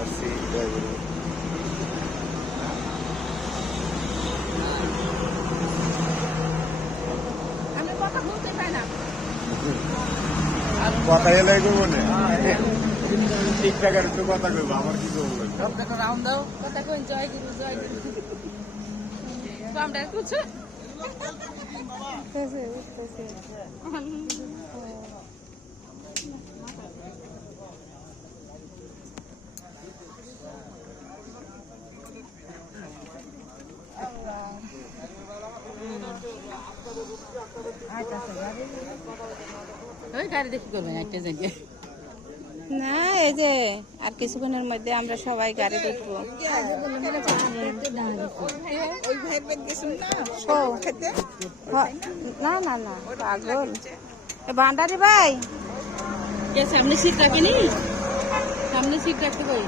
আসছি জয়গুরু। কথা এলাই করবো না, ঠিকঠাক একটু কথা কইবো, আমার কি করবো রাউন্ড দাও কথা কই জয় গুরু জয় গুরু আমরা কিছু গাড়ি দেখি করবেন একটা জায়গায় না, এই যে আর কিছুক্ষণের মধ্যে আমরা সবাই গাড়ি উঠবো। না না না পাগল ভান্ডারি ভাই সামনে সিট রাখেনি, সামনে সিট রাখতে পারি।